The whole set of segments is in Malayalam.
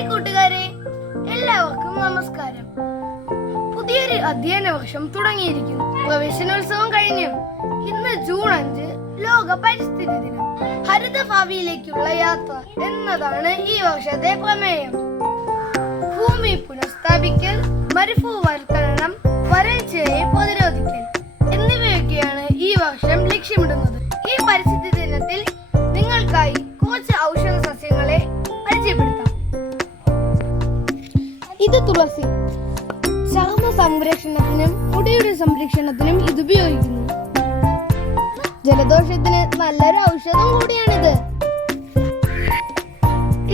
ഹായ് കൂട്ടുകാരെ, എല്ലാവർക്കും നമസ്കാരം. പുതിയൊരു അധ്യയന വർഷം തുടങ്ങിയിരിക്കുന്നു. പ്രവേശനോത്സവം കഴിഞ്ഞു. ഇന്ന് ജൂൺ 5 ലോക പരിസ്ഥിതി ദിനം. ഹരിത ഭാവിയിലേക്കുള്ള യാത്ര എന്നതാണ് ഈ വർഷത്തെ പ്രമേയം. ഭൂമി പുനഃസ്ഥാപിക്കൽ, മരുഭൂവൽക്കരണം, വരൾച്ചയെ പ്രതിരോധിക്കൽ എന്നിവയൊക്കെയാണ് ഈ വർഷം ലക്ഷ്യമിടുന്നത്. ഈ പരിസ്ഥിതി ദിനത്തിൽ നിങ്ങൾക്കായി കുറച്ച് ഔഷധ സസ്യങ്ങളെ പരിചയപ്പെടുത്താം. ഇത് തുളസി. ചർമ്മ സംരക്ഷണത്തിനും മുടിയുടെ സംരക്ഷണത്തിനും ഇത് ഉപയോഗിക്കുന്നു. ജലദോഷത്തിന് നല്ലൊരു ഔഷധം കൂടിയാണിത്.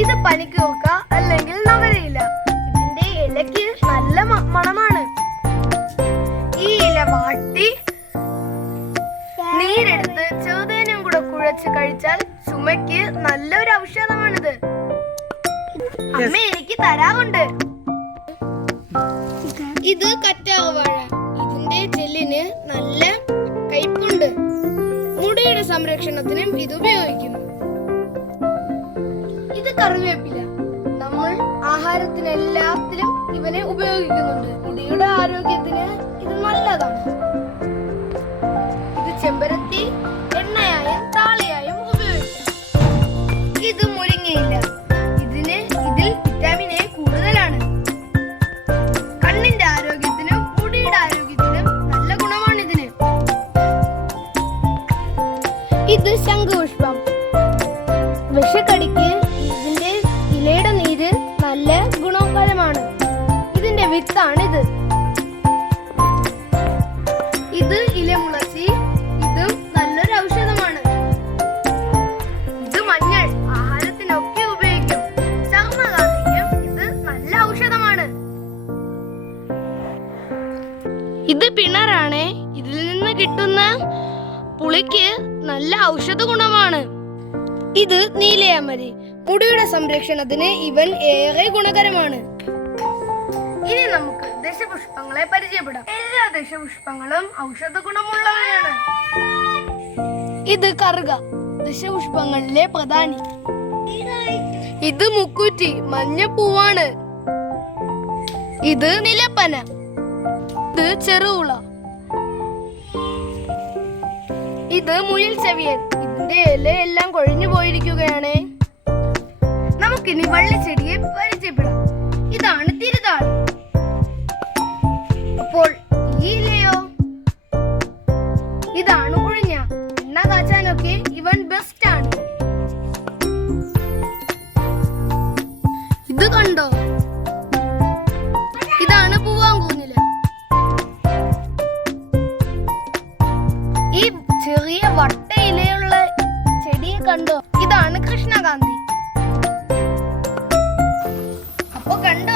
ഇത് പനിക്കൂർക്ക അല്ലെങ്കിൽ നവരയില. ഇതിന്റെ ഇലയ്ക്ക് നല്ല മണമാണ്. ഈ ഇല വാട്ടി നീരെടുത്ത് ചെറുതേനും കൂടെ കുഴച്ച് കഴിച്ചാൽ ചുമയ്ക്ക് നല്ലൊരു ഔഷധമാണിത്. അമ്മ എനിക്ക് തരാറുണ്ട്. ഇത് കറ്റാർവാഴ. ഇതിന്റെ ജെല്ലിന് നല്ല കയ്പുണ്ട്. മുടിയുടെ സംരക്ഷണത്തിനും ഇത് ഉപയോഗിക്കുന്നു. ഇത് കറിവേപ്പില. നമ്മൾ ആഹാരത്തിന് എല്ലാത്തിലും ഇവനെ ഉപയോഗിക്കുന്നുണ്ട്. മുടിയുടെ ആരോഗ്യത്തിന് ഇത് നല്ലതാണ്. ഇത് ചെമ്പരത്തി. എണ്ണയായും താളിയായും ഉപയോഗിക്കാം. ഇത് മുരിങ്ങയില. ഇതിൽ വിറ്റാമിൻ എ കൂടുതലാണ്. കണ്ണിന്റെ ആരോഗ്യത്തിനും മുടിയുടെ ആരോഗ്യത്തിനും നല്ല ഗുണമാണ് ഇതിന്. ഇത് ശംഖുപുഷ്പം. വിഷക്കടിക്ക് ഇതിന്റെ ഇലയുടെ നീര് നല്ല ഗുണകരമാണ്. ഇതിന്റെ വിത്താണിത്. ഇത് ഇലമുളച്ചി. ഇതും നല്ലൊരു ഔഷധമാണ്. ഇത് മഞ്ഞൾ. ആഹാരത്തിനൊക്കെ ഉപയോഗിക്കും. ചർമ്മകാന്തിക്കും ഇത് നല്ല ഔഷധമാണ്. ഇത് പിണറാണ്. ഇതിൽ നിന്ന് കിട്ടുന്ന പുളിക്ക് നല്ല ഔഷധ ഗുണമാണ്. ഇത് നീലയാമരി. മുടിയുടെ സംരക്ഷണത്തിന് ഇവൻ ഏറെ ഗുണകരമാണ്. ഇനി നമുക്ക് ദശപുഷ്പങ്ങളെ പരിചയപ്പെടാം. എല്ലാ ദശപുഷ്പങ്ങളും ഔഷധ ഗുണമുള്ളവയാണ്. ഇത് കറുക. ദശപുഷ്പങ്ങളിലെ പ്രധാനി. ഇത് മുക്കുറ്റി. മഞ്ഞപ്പൂവാണ്. ഇത് നിലപ്പന. ഇത് ചെറുള. ഇത് മുയൽ ചെവിയൻ. ഇതിന്റെ ഇല എല്ലാം കൊഴിഞ്ഞു പോയിരിക്കുകയാണ്. നമുക്കിനി വള്ളിച്ചെടിയെ പരിചയപ്പെടാം. ഇതാണ് തിരുതാളി. അപ്പോൾ ഈ ഇലയോ? ഇതാണ് ഉഴിഞ്ഞ. എണ്ണ കാച്ചാനൊക്കെ ഇവൻ ബെസ്റ്റ് ആണ്. ഇത് കണ്ടോ? ഇതാണ് പൂവാങ്കൂഞ്ഞില. ഈ ചെറിയ വട്ട ഇലയുള്ള ചെടിയെ കണ്ടോ? ഇതാണ് കൃഷ്ണകാന്തി. അപ്പൊ കണ്ടോ